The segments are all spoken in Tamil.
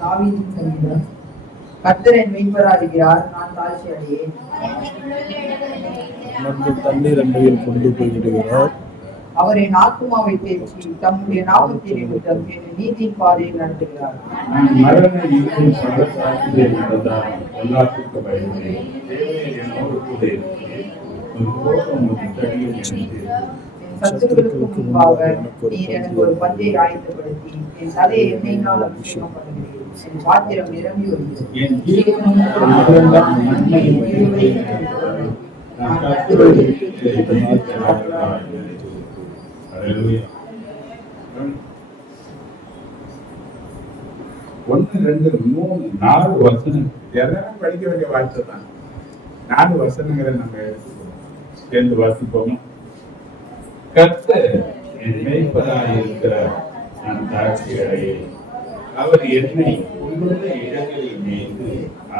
தாவீதின் சங்கீதம். கர்த்தர் என் மெய்ப்பராகிறார், நான் தாழ்ச்சி அடையேன். தண்ணீர் அண்டையில் கொண்டு போய் விடுகிறார். அவர் என் ஆத்துமாவை தேற்றி தம்முடைய நாமத்தை நிமித்தம் என்னை நீதியின் பாதையில் நடத்துகிறார். சத்துருக்களுக்கு முன்பாக நீர் எனக்கு ஒரு பந்தை ஆயத்தப்படுத்தி என் தலையை எண்ணெயினால் அபிஷேகம் பண்ணுகிறீர். என் பாத்திரம் நிரம்பி வருகிறது. ஒன்னு 2 3 4 வசனம் எதனா படிக்க வேண்டிய வார்த்தை தான். 4 வசனங்களை நம்ம சேர்ந்து வாசிப்போம். கர்த்தர் என் மேய்ப்பராய் இருக்கிறார், நான் தாழ்ச்சி அடையேன். அவர் என்னை உள்ளுள்ள இடங்களில் மேய்த்து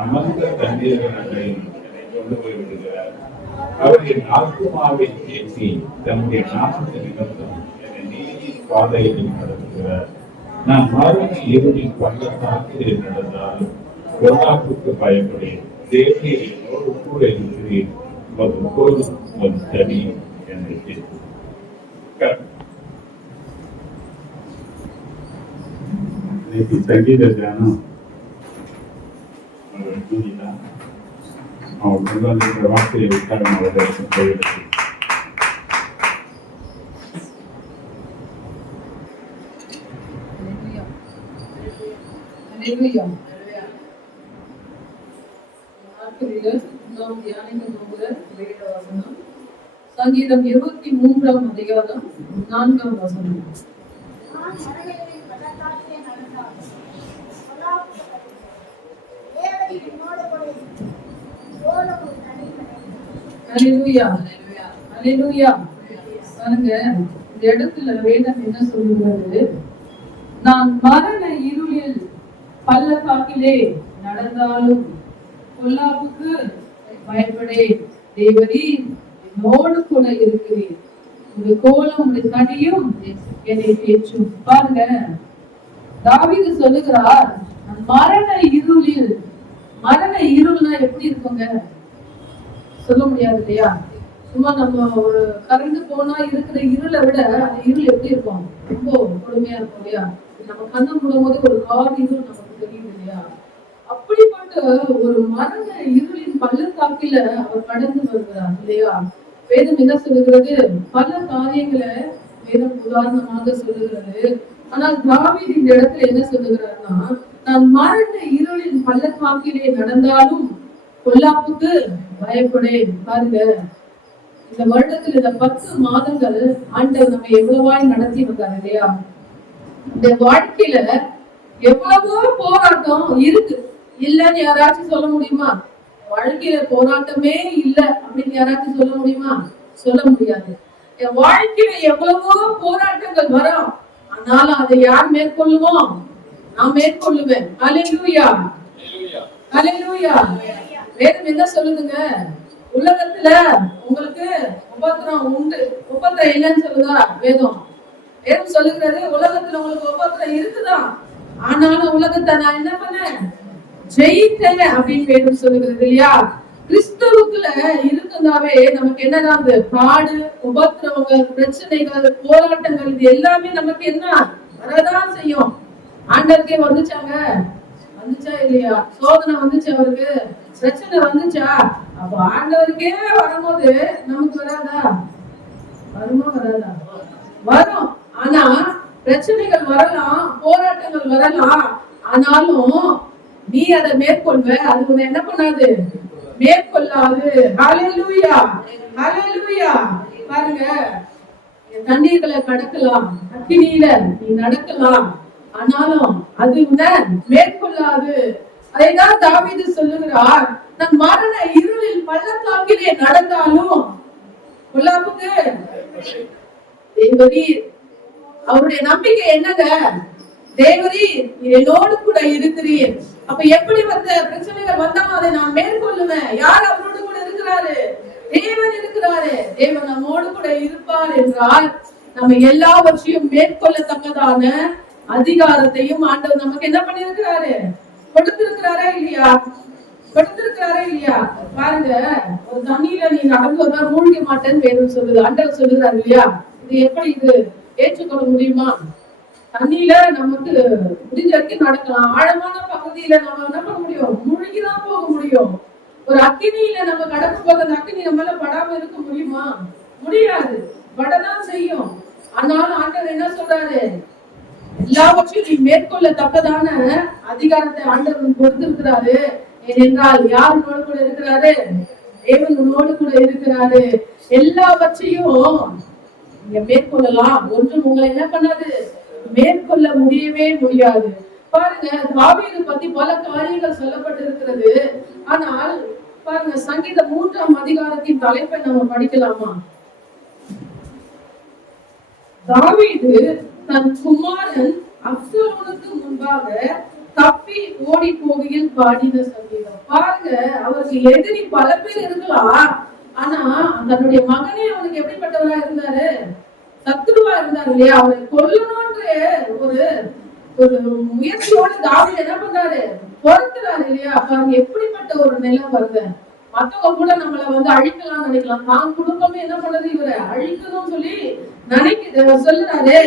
அமர்ந்த தண்ணீர்கள் அண்டையில் என்னை கொண்டு போய் விடுகிறார். அவர் என் ஆத்துமாவை தேற்றி தம்முடைய நாமத்தை நிமித்தம் என்னை நீதி பாதையில் நடத்துகிறார். நான் மரண இருளின் பள்ளத்தாக்கில் நடந்தாலும் பொல்லாப்புக்கு பயப்படேன். தேவனீர் என்னோடு கூட இருக்கிறேன், ஒரு கோலும் ஒரு தனி என்று சங்கீத தியானம் வார்த்தையை விட்டால் சங்கீதம் 23ஆம் அதிகாரம் 4ஆம் வசனம். ஹல்லேலூயா, ஹல்லேலூயா. பாருங்க, இந்த இடத்துல வேதம் என்ன சொல்லுகிறது? நான் மரண இருளில் பள்ளத்தாக்கிலே நடந்தாலும் பொல்லாப்புக்கு பயப்படேன். தேவரீர் என்னோடு கூட இருக்கிறேன், உங்க கோலம் உங்க தடியும் என்னை தேற்றும். பாருங்க, தாவீது சொல்லுகிறார், மரண இருளில். மரண இருள்னா எப்படி இருக்குங்க? சொல்ல முடியாது இல்லையா? சும்மா நம்ம ஒரு கரண்ட் போனா இருக்கிற இருளை விட அந்த இருள் எப்படி இருக்கும்? ரொம்ப கொடுமையா இருக்கும் இல்லையா? நம்ம கண்ணு மூடும் போது ஒரு கார் இருள் நமக்கு தெரியுது இல்லையா? அப்படிப்பட்ட ஒரு மரண இருளின் பள்ளத்தாக்கில அவர் கடந்து வருகிறார் இல்லையா? வேதம் என்ன சொல்லுகிறது? பல காரியங்களை வேதம் உதாரணமாக சொல்லுகிறது. ஆனால் தாவீது இந்த இடத்துல என்ன சொல்லுகிறார்னா, நான் மரண இருளின் பள்ளத்தாக்கிலே நடந்தாலும் பொல்லாப்புக்கு பயப்படேன். பாருங்க, இந்த வருடத்தில் இந்த 10 மாதங்கள் ஆண்டவர் நம்ம எவ்வளவாய் நடத்தி வந்தார் இல்லையா? இந்த வாழ்க்கையில எவ்வளவோ போராட்டம் இருக்கு. இல்லன்னு யாராச்சும் சொல்ல முடியுமா? வாழ்க்கையில போராட்டமே இல்லை அப்படின்னு யாராச்சும் சொல்ல முடியுமா? சொல்ல முடியாது. என் வாழ்க்கையில எவ்வளவோ போராட்டங்கள் வரும், ஆனாலும் அதை யார் மேற்கொள்ளுவோம்? நான் மேற்கொள்ளுவேன். ஹல்லேலூயா, ஹல்லேலூயா. வேதம் என்ன சொல்லுதுங்க? உலகத்துல உங்களுக்கு உபத்திரம் உண்டு. உபத்திரம் இல்லைன்னு சொல்லுதா வேதம்? வேதம் சொல்லுகிறது, உலகத்துல உங்களுக்கு உபத்திரம் இருக்குதான், ஆனாலும் உலகத்தை நான் என்ன பண்ணேன்? ஜெயித்தேன் அப்படின்னு வேதம் சொல்லுகிறது இல்லையா? கிறிஸ்துவுக்குள்ள இருக்குதாவே நமக்கு என்னதான் பாடு, உபத்திரவங்கள், பிரச்சனைகள், போராட்டங்கள், இது எல்லாமே நமக்கு என்ன வரதான் செய்யும். ஆண்டவருக்கே வந்துச்சாங்க? வந்துச்சா இல்லையா? சோதனை வந்துச்சு, அவருக்கு பிரச்சனை வந்துச்சா? அப்ப ஆண்டவருக்கே வரும்போது நமக்கு வராதா? வருமா வராதா? வரும். ஆனா பிரச்சனைகள் வரலாம், போராட்டங்கள் வரலாம், ஆனாலும் நீ அதை மேற்கொள்வ. அது உன்னை என்ன பண்ணாது? மேற்கொள்ளாது. ஹல்லேலூயா, ஹல்லேலூயா. பாருங்க, தண்ணீர்களை கடக்கலாம், அக்கினியில நீ நடக்கலாம், ஆனாலும் அது உன்னை மேற்கொள்ளாது. அதைதான் தாவீது சொல்லுகிறார், நான் மரண இருளில் பள்ளத்தாக்கிலே நடந்தாலும் பொல்லாப்புக்கு தேவரீர். அவருடைய நம்பிக்கை என்னங்க? தேவரீர் என்னோடு கூட இருக்கிறீர். அப்ப எப்படி வந்த பிரச்சனைகள் வந்தாலும் அதை நான் மேற்கொள்ளுவேன். யார் அவரோடு கூட இருக்கிறாரு? தேவன் இருக்கிறாரு. தேவன் நம்மோடு கூட இருப்பார் என்றால் நம்ம எல்லாவற்றையும் மேற்கொள்ளத்தக்கதான அதிகாரத்தையும் ஆண்டவர் நமக்கு என்ன பண்ணிருக்கிறாரு? கொடுத்திருக்கிறாரா இல்லையா? கொடுத்திருக்கிறாரா இல்லையா? பாருங்க, ஒரு தண்ணியில நீ நடந்து வந்தா மூழ்க மாட்டேன்னு வேணும் சொல்லுது. ஆண்டவர் சொல்லுறாரு இல்லையா? இது எப்படி இது ஏற்றுக்கொள்ள முடியுமா? தண்ணியில நமக்கு முடிஞ்ச வரைக்கும் நடக்கலாம். ஆழமான பகுதியில நம்ம என்ன பண்ண முடியும்? மூழ்கிதான் போக முடியும். ஒரு அக்கினியில நம்ம கடக்க போக அந்த அக்கினி நம்மளால படாம இருக்க முடியுமா? முடியாது. படதான் செய்யும். ஆனாலும் ஆண்டவர் என்ன சொல்றாரு? எல்லாவற்றையும் நீ மேற்கொள்ளத்தக்கதான அதிகாரத்தை ஆண்டவர் கொடுத்திருக்கிறாரு. ஏனென்றால் யார் உன்னோடு கூட இருக்கிறாரு? தேவன் உன்னோடு கூட இருக்கிறாரு. எல்லாவற்றையும் நீங்க மேற்கொள்ளலாம். ஒன்றும் உங்களை என்ன பண்ணாது? மேற்கொள்ள முடியவே முடியாது. பாருங்க, தாவீது பத்தி பல காரியங்கள் சொல்லப்பட்டிருக்கிறது. ஆனால் பாருங்க, சங்கீதம் 3ஆம் அதிகாரத்தின் தலைப்பை நம்ம படிக்கலாமா? தாவீது தன் குமாரன் அப்சலோமுக்கு முன்பாக தப்பி ஓடி போகையில் பாடின சங்கீதம். பாருங்க, அவருக்கு எதிரி பல பேர் இருக்கலாம். ஆனா தன்னுடைய மகனே அவனுக்கு எப்படிப்பட்டவரா இருந்தாரு? சத்துருவா இருந்தாரு இல்லையா? அவரை கொல்லணும்ன்ற ஒரு முயற்சியோடு தாவீது என்ன பண்றாரு? பொறுத்துறாரு இல்லையா? பாருங்க எப்படிப்பட்ட ஒரு நிலை வருது. மத்தவங்க கூட நம்மள அழிக்கலாம் நினைக்கலாம். தான் குடும்பமே என்ன பண்ணது? இவரை அழிக்கணும்னு சொல்லி சொல்லுறாரு.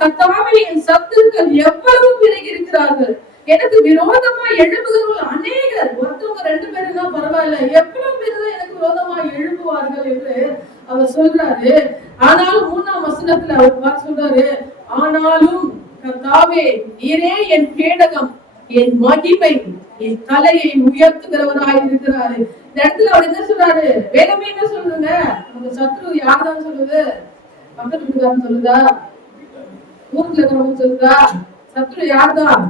கர்த்தாவே, என் சத்துருக்கள் எவ்வளவு பிறகு இருக்கிறார்கள். எனக்கு விரோதமா எழுப்புகிறவர்கள் அநேகர். ஒருத்தவங்க 2 பேருன்னா பரவாயில்ல, எவ்வளவு பேர் எனக்கு விரோதமா எழுப்புவார்கள் என்று அவர் சொல்றாரு. ஆனாலும் 3ஆம் வசனத்துல அவர் சொல்றாரு, ஆனாலும் கர்த்தாவே, நீரே என் கேடகம், என் மகிமை, என் தலையை உயர்த்துகிறவராய் இருக்கிறாரு. இந்த இடத்துல அவர் என்ன சொல்றாரு? வேதமே என்ன சொல்லுங்க? நம்ம சத்ரு யார்தான் சொல்லுது? பக்கத்து வீட்டுக்காரன் சொல்லுதா? ஊர்ல இருக்கிறவங்க சொல்லுதா? சத்ரு யார்தான்?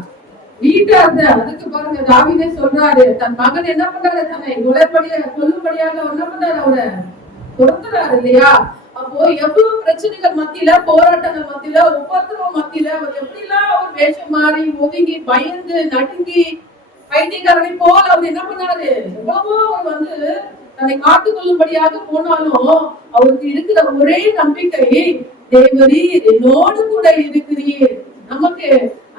வீட்டார்தான். அதுக்கு பாருங்க, தாவீதே சொல்றாரு, தன் மகன் என்ன பண்றாரு? தன்னை கொல்லும்படியாக என்ன பண்றாரு? அவரை பொறுத்துறாரு இல்லையா? அப்போ எவ்வளவு பிரச்சனைகள் மத்தியில, போராட்டங்கள் மத்தியில, உபத்திரவம் மத்தியில அவர் எப்படி எல்லாம் அவர் வேஷம் மாறி ஒதுங்கி பயந்து நடுங்கி பைத்தியக்காரனை போல அவர் என்ன பண்ணாரு? எவ்வளவோ அவர் தன்னை காத்துக்கொள்ளும்படியாக போனாலும் அவருக்கு இருக்கிற ஒரே நம்பிக்கை, தேவரீர் என்னோடு கூட இருக்கிறீர். நமக்கு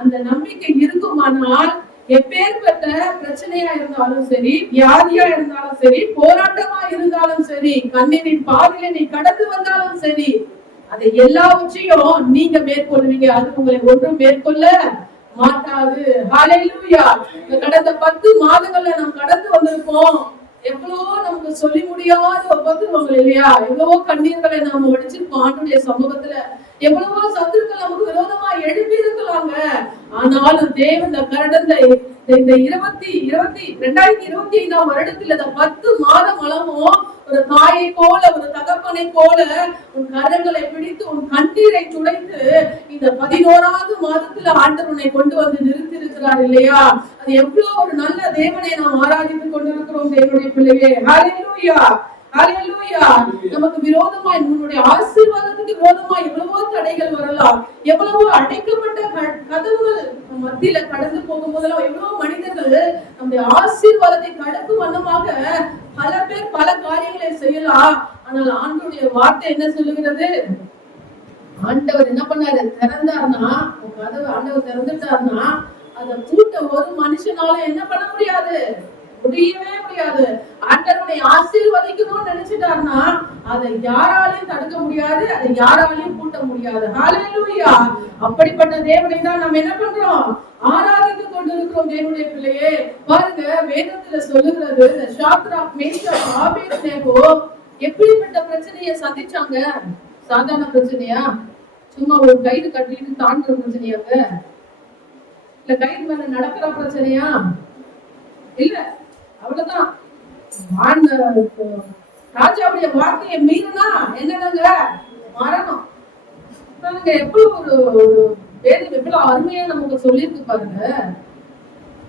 அந்த நம்பிக்கை இருக்குமானால் எப்பேற்பட்ட பிரச்சனையா இருந்தாலும் சரி, வியாதியா இருந்தாலும் சரி, போராட்டமா இருந்தாலும் சரி, கண்ணீரின் பாதையில நீ கடந்து வந்தாலும் சரி, அதை எல்லாவற்றையும் நீங்க மேற்கொள்வீங்க. அது உங்களை ஒன்றும் மேற்கொள்ள மாட்டாது. ஹல்லேலூயா. கடந்த 10 மாதங்கள்ல நாம் கடந்து வந்திருப்போம். எவ்வளவோ நமக்கு சொல்லி முடியாத உபத்திரவங்கள் இல்லையா? எவ்வளவோ கண்ணீர்களை நாம வடிச்சிருப்போம் ஆண்டுடைய சமூகத்துல. எவ்வளவோ சத்துருக்கள் நமக்கு விரோதமா எழுப்பி இருக்கலாங்க. ஆனாலும் தேவன் கடந்த இந்த 2025ஆம் வருடத்தில் 10 மாதம் அளவும் ஒரு தாயை போல, ஒரு தகப்பனை போல உன் கரங்களை பிடித்து உன் கண்ணீரை துடைத்து இந்த 11ஆவது மாதத்துல ஆண்டவர் உன்னை கொண்டு வந்து நிறுத்தி இருக்கிறார் இல்லையா? அது எவ்வளவு ஒரு நல்ல தேவனை நாம் ஆராதித்துக் கொண்டிருக்கிறோம் தேவனுடைய பிள்ளையே. ஹல்லேலூயா, ஹல்லேலூயா. நமக்கு விரோதமாய், உன்னுடைய ஆசீர்வாதத்துக்கு விரோதமாய் எவ்வளவோ தடைகள் வரலாம். எவ்வளவோ அடைக்கப்பட்ட கதவுகள் மத்தியில கடந்து போகும்போதெல்லாம் எவ்வளவோ மனிதர்கள் நம்முடைய ஆசீர்வாதத்தை கடக்கும் வண்ணமாக பல பேர் பல காரியங்களை செய்யலாம். ஆனால் ஆண்டவருடைய வார்த்தை என்ன சொல்லுகிறது? ஆண்டவர் என்ன பண்ணாரு? திறந்தார்னா, கதவு ஆண்டவர் திறந்துட்டார்னா அதை பூட்ட ஒரு மனுஷனால என்ன பண்ண முடியாது? முடியவே முடியாது. ஆண்டவரை ஆசீர்வதிக்கணும்னு நினைச்சிட்டார்னா அதை யாராலையும் தடுக்க முடியாது, அதை யாராலையும் பூட்ட முடியாது. ஹல்லேலூயா. அப்படிப்பட்ட தேவனை தான் நம்ம என்ன பண்றோம்? ஆராதித்துக் கொண்டிருக்கிறோம் தேவனுடைய பிள்ளையே. பாருங்க, வேதத்துல சொல்லுகிறது, ஷாத்ராக், மேஷாக், ஆபேத்நேகோ எப்படிப்பட்ட பிரச்சனையை சந்திச்சாங்க? சாதாரண பிரச்சனையா? சும்மா ஒரு கயிறு கட்டிட்டு தாண்டுற பிரச்சனையாங்க? இல்ல கயிறு மேல நடக்கிற பிரச்சனையா? இல்ல, அவ்வளவுதான். ராஜாவுடைய வார்த்தையை மீறினா என்னங்க? மரணம். எவ்வளவு ஒரு வேதம் எவ்வளவு அருமையா நமக்கு சொல்லியிருக்கு பாருங்க.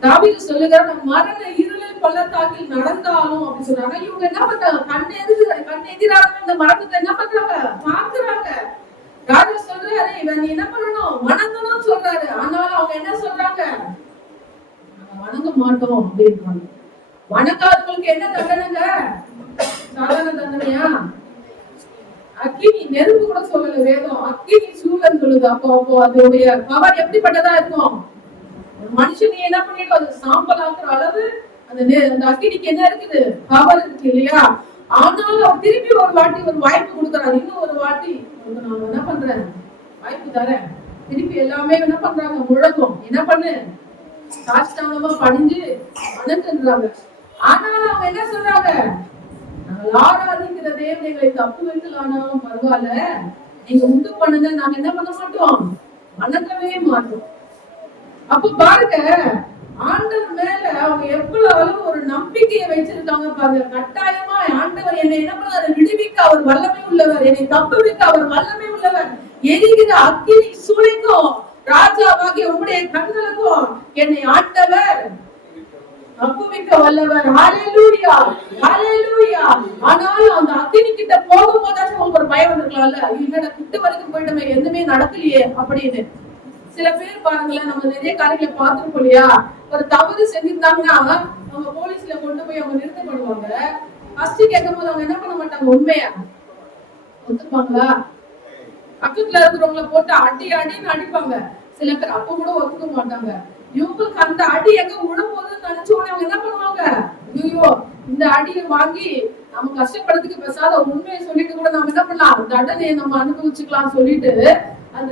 தாவீது சொல்லுகிறார், மரண இருளில் பள்ளத்தாக்கில் நடந்தாலும் அப்படி சொல்றாங்க. இவங்க என்ன பண்றாங்க? கண் எதிராக இந்த மரணத்தை என்ன பண்றாங்க? பாக்குறாங்க. ராஜா சொல்றாரு, இவன் நீ என்ன பண்ணணும்? வணங்கணும்னு சொல்றாரு. ஆனாலும் அவங்க என்ன சொல்றாங்க? நாங்க வணங்க மாட்டோம் அப்படின்னு. வணங்காதவங்களுக்கு என்ன தண்டனைங்க? சாதாரண தண்டனையா? அக்கினி, நெருப்பு கூட சொல்லல வேதம், அக்கினி சூழல் சொல்லுது. அப்போ அதோடைய பவர் எப்படிப்பட்டதா இருக்கும்? மனுஷனை என்ன பண்ணிட்டு அது சாம்பல் ஆக்குற அளவு அந்த அக்கினிக்கு என்ன இருக்குது? பவர் இருக்கு இல்லையா? ஆனாலும் அவர் திருப்பி ஒரு வாட்டி ஒரு வாய்ப்பு கொடுக்குறாரு. இன்னும் ஒரு வாட்டி நான் என்ன பண்றேன்? வாய்ப்பு தரேன். திருப்பி எல்லாமே என்ன பண்றாங்க? முழக்கம். என்ன பண்ணு? சாஷ்டாங்கமா பணிஞ்சு வணங்குறாங்க. ஆனாலும் அவங்க என்ன சொல்றாங்க? நாங்கள் ஆராதிக்கிற தேவன் எங்களை தப்பு வைக்கலானாலும் பரவாயில்ல, நீங்க உண்டு பண்ணுங்க, நாங்க என்ன பண்ண மாட்டோம்? வணங்கவே மாட்டோம். அப்ப பாருங்க, ஆண்டவர் மேல அவங்க எவ்வளவு அளவு ஒரு நம்பிக்கையை வச்சிருக்காங்க பாருங்க. கட்டாயமா ஆண்டவர் என்னை என்ன பண்ணாரு? விடுவிக்க அவர் வல்லமை உள்ளவர், என்னை தப்புவிக்க அவர் வல்லமை உள்ளவர். எரிகிற அக்கினி சூளைக்கும் ராஜாவாகிய உங்களுடைய கண்களுக்கும் என்னை ஆண்டவர் தப்புவிக்க வல்லவர். ஹல்லேலூயா, ஹல்லேலூயா. ஆனாலும் அந்த அக்கினி கிட்ட போகும்போதாச்சும் உங்களுக்கு ஒரு பயம் வந்துருக்கலாம்ல, என்னடா கிட்ட வரைக்கும் போயிட்டோமே, எதுவுமே நடக்கலையே அப்படின்னு. சில பேர் பாருங்களேன், நம்ம நிறைய காரியங்களை பார்த்துருப்போம் இல்லையா? ஒரு தவறு செஞ்சிருந்தாங்கன்னா அவங்க போலீஸ்ல கொண்டு போய் அவங்க நிறுத்தப்படுவாங்க. ஃபர்ஸ்ட் கேட்கும் போது அவங்க என்ன பண்ண மாட்டாங்க? உண்மையா ஒத்துப்பாங்களா? பக்கத்துல இருக்கிறவங்களை போட்டு அடி அடின்னு அடிப்பாங்க. சில பேர் அப்ப கூட ஒத்துக்க மாட்டாங்க. இவங்களுக்கு அந்த அடி எங்க விழும்போதுன்னு நினைச்ச உடனே அவங்க என்ன பண்ணுவாங்க? ஐயோ, இந்த அடியை வாங்கி நம்ம கஷ்டப்படுறதுக்கு பேசாத உண்மையை சொல்லிட்டு கூட நம்ம என்ன பண்ணலாம்? தண்டனையை நம்ம அனுபவிச்சுக்கலாம் சொல்லிட்டு அந்த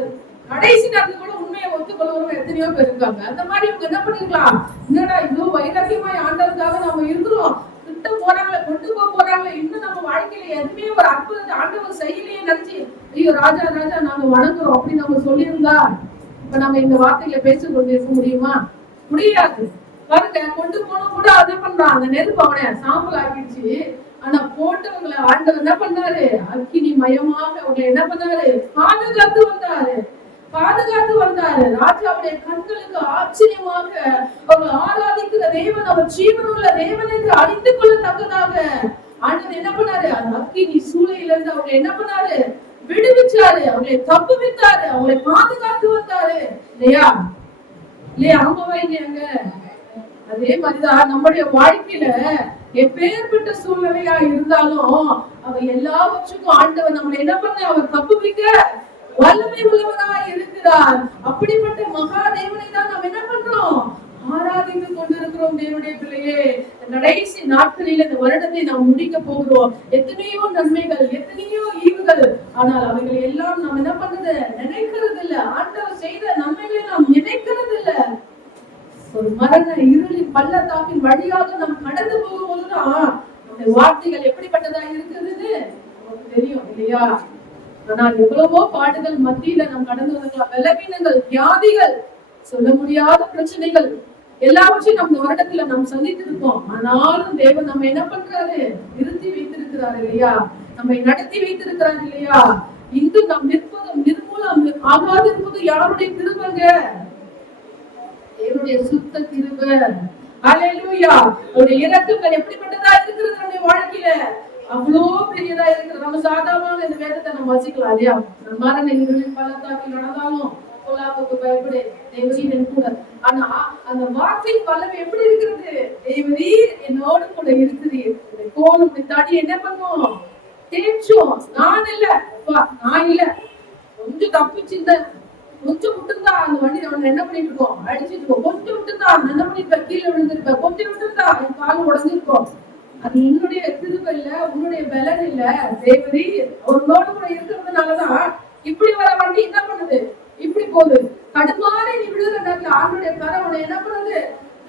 கடைசி நேரத்துல கூட உண்மையை ஒத்துக்கொள்ளுறவங்க எத்தனையோ பேர் இருக்காங்க. அந்த மாதிரி இவங்க என்ன பண்ணிருக்கலாம்? என்னடா இவ்வளவு வைராக்கியமாய் ஆண்டவருக்காக நம்ம இருக்கிறோம், கிட்ட போறாங்களே, கொண்டு போறாங்களே, இன்னும் நம்ம வாழ்க்கையில எதுவுமே ஒரு அற்புதத்தை ஆண்டவர் செய்யலையே நினைச்சு ஐயோ ராஜா ராஜா நாங்க வணங்குறோம் அப்படின்னு நம்ம சொல்லியிருந்தா இப்ப நம்ம இந்த வார்த்தையில பேசிக் கொண்டு இருக்க முடியுமா? முடியாது. பாருங்க, கொண்டு போனோம் கூட என்ன பண்றான்? அந்த நெருப்பு அவனை சாம்பல் ஆக்கிடுச்சு. ஆனா போட்டவங்களை ஆண்டவர் என்ன பண்ணாரு? அக்கினி மயமாக அவங்களை என்ன பண்ணாரு? பாதுகாத்து வந்தாரு. ராஜாவுடைய கண்களுக்கு ஆச்சரியமாக அவர்கள் ஆராதிக்கிற தேவன் அவர் ஜீவனுள்ள தேவன் என்று அறிந்து கொள்ளத்தக்கதாக ஆண்டவர் என்ன பண்ணாரு? அந்த அக்கினி சூளையில இருந்து அவங்களை என்ன பண்ணாரு? விடுவிச்சாரு, அவங்களை தப்புவித்தாரு, அவங்களை பாதுகாத்து வந்தாரு. இல்லையா? ஆமாவா இல்லையாங்க? அதே மாதிரிதான் நம்முடைய வாழ்க்கையில எப்பேற்பட்ட சூழ்நிலையா இருந்தாலும் அவர் எல்லாவற்றுக்கும் ஆண்டவர் நம்மளை என்ன பண்ண? அவர் தப்புவிக்க வல்லமை உள்ளவராய் இருக்கிறார். அப்படிப்பட்ட மகா தேவனை தான் நாம் என்ன பண்றோம்? ஆராதித்து கொண்டிருக்கிறோம். தேவனுடைய பிள்ளையே, கடைசி நாட்களில் இந்த வருடத்தை நாம் முடிக்க போகிறோம். எத்தனையோ நன்மைகள், எத்தனையோ ஈவுகள், ஆனால் அவைகளை எல்லாம் நாம் என்ன பண்றது? நினைக்கிறது இல்ல. ஆண்டவர் செய்த நன்மைகளை நாம் நினைக்கிறது இல்ல. ஒரு மரண இருளின் பள்ளத்தாக்கின் வழியாக நாம் கடந்து போகும்போதுதான் நம்முடைய வார்த்தைகள் எப்படிப்பட்டதா இருக்குதுன்னு நமக்கு தெரியும் இல்லையா? ஆனால் எவ்வளவோ பாடுகள் மத்தியில நாம் கடந்து வந்திருக்கலாம். பலவீனங்கள், வியாதிகள், சொல்ல முடியாத பிரச்சனைகள் எல்லாவற்றையும் நம்ம வருடத்துல நாம் சந்தித்திருக்கோம். ஆனாலும் தேவன் நம்ம என்ன பண்றாரு? நிறுத்தி வைத்திருக்கிறார் இல்லையா? நம்மை நடத்தி வைத்திருக்கிறார் இல்லையா? இன்று நாம் நிற்பதும் நிர்மூலம் ஆகாதிருப்பது யாருடைய கிருபைங்க? தேவனுடைய சுத்த கிருபை. ஹல்லேலூயா. அவருடைய இரக்கங்கள் எப்படிப்பட்டதா இருக்கிறது நம்முடைய வாழ்க்கையில? அவ்வளோ பெரியதா இருக்கிறது. நம்ம சாதாரணமாக இந்த வேதத்தை நம்ம வாசிக்கலாம் இல்லையா? மரண இருளின் பள்ளத்தாக்கில் நடந்தாலும் பொல்லாப்புக்கு பயப்படு, தேவரீர் கூட. ஆனா அந்த வார்த்தை வல்லமை எப்படி இருக்கிறது? தேவரீர் என்னோடு கூட இருக்கிறீர். கோலும் தடி என்ன பண்ணுவோம்? தேய்ச்சோம். நான் இல்ல கொஞ்சம் தப்பிச்சு கொஞ்சம் விட்டுருந்தா அந்த வண்டி அவன் என்ன பண்ணிட்டு இருக்கோம்? அடிச்சுட்டு இருக்கோம். கொஞ்சம் விட்டுருந்தா என்ன பண்ணிருப்ப? கீழே விழுந்திருப்ப. கொஞ்சம் விட்டுருந்தா என் கால் உடஞ்சிருக்கோம். அது உன்னுடைய கிருபை இல்ல, உன்னுடைய பலன் இல்ல. தேவரி அவனோடு கூட இருக்கிறதுனாலதான் இப்படி வர வண்டி என்ன பண்ணுது? இப்படி போகுது. கடுமான நீ விழுகிற நேரத்துல ஆண்டுடைய கரை உன்னை என்ன பண்ணுது?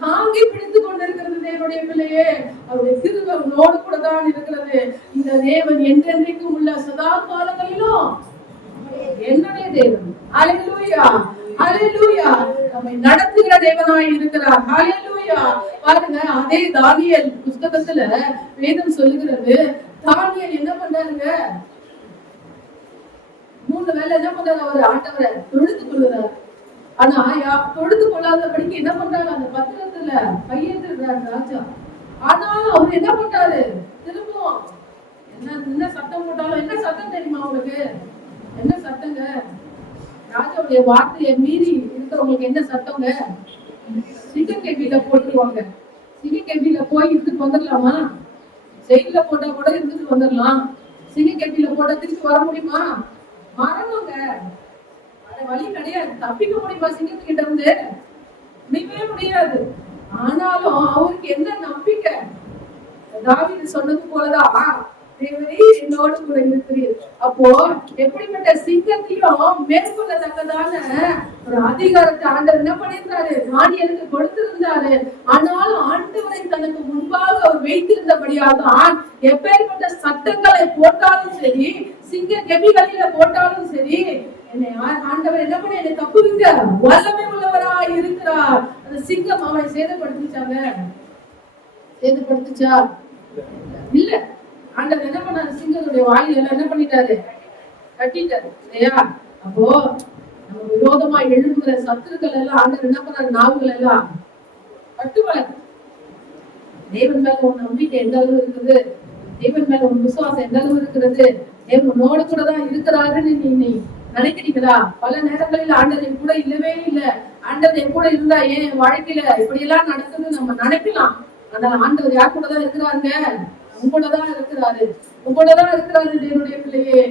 தாங்கி பிடித்து கொண்டிருக்கிறது. தேவனுடைய பிள்ளையே, அவருடைய கிருபை உன்னோடு கூட தான் இருக்கிறது. இந்த தேவன் என்றென்றைக்கும் உள்ள சதா காலங்களிலும் என்னுடைய தேவன். ஹல்லேலூயா, ஹல்லேலூயா. நம்மை நடத்துகிற தேவனாய் இருக்கிறார். ஹல்லேலூயா. பாருங்க, அதே தானியேல் புத்தகத்துல வேதம் சொல்லுகிறது, தானியேல் என்ன பண்றாருங்க? 3 வேளை என்ன பண்றாரு? அவர் ஆண்டவரை தொழுது கொள்ளுறாரு. ஆனா தொழுது கொள்ளாதபடிக்கு என்ன பண்றாங்க? அந்த பத்திரத்துல கையெழுத்துறாரு ராஜா. ஆனாலும் அவர் என்ன பண்றாரு? திரும்பவும் என்ன சத்தம் போட்டாலும், என்ன சத்தம் தெரியுமா உங்களுக்கு? என்ன சத்தங்க? ராஜாவுடைய வார்த்தையை மீறி இருக்கிறவங்களுக்கு என்ன சத்தங்க? சிங்கக்கேபில போட்டுருவாங்க. சிங்கக்கேபில போய் இருந்துட்டு வந்துடலாமா? ஜெயில போட்டா கூட இருந்துட்டு வந்துடலாம். சிங்கக்கேபில போட்டா திருப்பி வர முடியுமா? மரணங்க. அத வழி கிடையாது. தப்பிக்க முடியுமா சிங்கத்துக்கிட்ட இருந்து? முடியவே முடியாது. ஆனாலும் அவருக்கு என்ன நம்பிக்கை? தாவீது சொன்னது போலதான், தேவரே என்னோடு கூட இருக்கிறீர். அப்போ எப்படிப்பட்ட சிங்கத்தையும் மேற்கொள்ளத்தக்கதான ஒரு அதிகாரத்தை ஆண்டவர் என்ன பண்ணியிருந்தாரு? தானியேலுக்கு கொடுத்திருந்தாரு. ஆனாலும் ஆண்டவரை தனக்கு முன்பாக அவர் வைத்திருந்தபடியால்தான் எப்பேற்பட்ட சட்டங்களை போட்டாலும் சரி, சிங்க கெபிகளில போட்டாலும் சரி, என்னை ஆண்டவர் என்ன பண்ண என்னை தப்புவிக்க வல்லமை உள்ளவராய் இருக்கிறார். அந்த சிங்கம் அவனை சேதப்படுத்திச்சாங்க? சேதப்படுத்துச்சா? இல்ல. ஆண்டவர் என்ன பண்ணாரு? சிங்கத்துடைய வாயில என்ன பண்ணிட்டாரு? கட்டிட்டாரு இல்லையா? அப்போ நம்ம விரோதமா எழும்புற சத்துருக்கள் எல்லாம் ஆண்டவர் என்ன பண்ணாரு? நாவுகள் எல்லாம் கட்டுவார். தேவன் மேல உன் நம்பிக்கை எந்த அளவு இருக்குது? தேவன் மேல உன் விசுவாசம் எந்த அளவு இருக்கிறது? தேவன் உன்னோட கூட தான் இருக்கிறாருன்னு நீ நினைக்கிறீங்களா? பல நேரங்களில் ஆண்டவர் கூட இல்லவே இல்லை. ஆண்டவர் கூட இருந்தா ஏன் வாழ்க்கையில இப்படி எல்லாம் நடக்குதுன்னு நம்ம நினைக்கலாம். ஆனா ஆண்டவர் யார் கூட தான் இருக்கிறாருங்க? உங்களதான் இருக்கிறாரு. உங்களதான் இருக்கிறாரு. தேவனுடைய பிள்ளையே,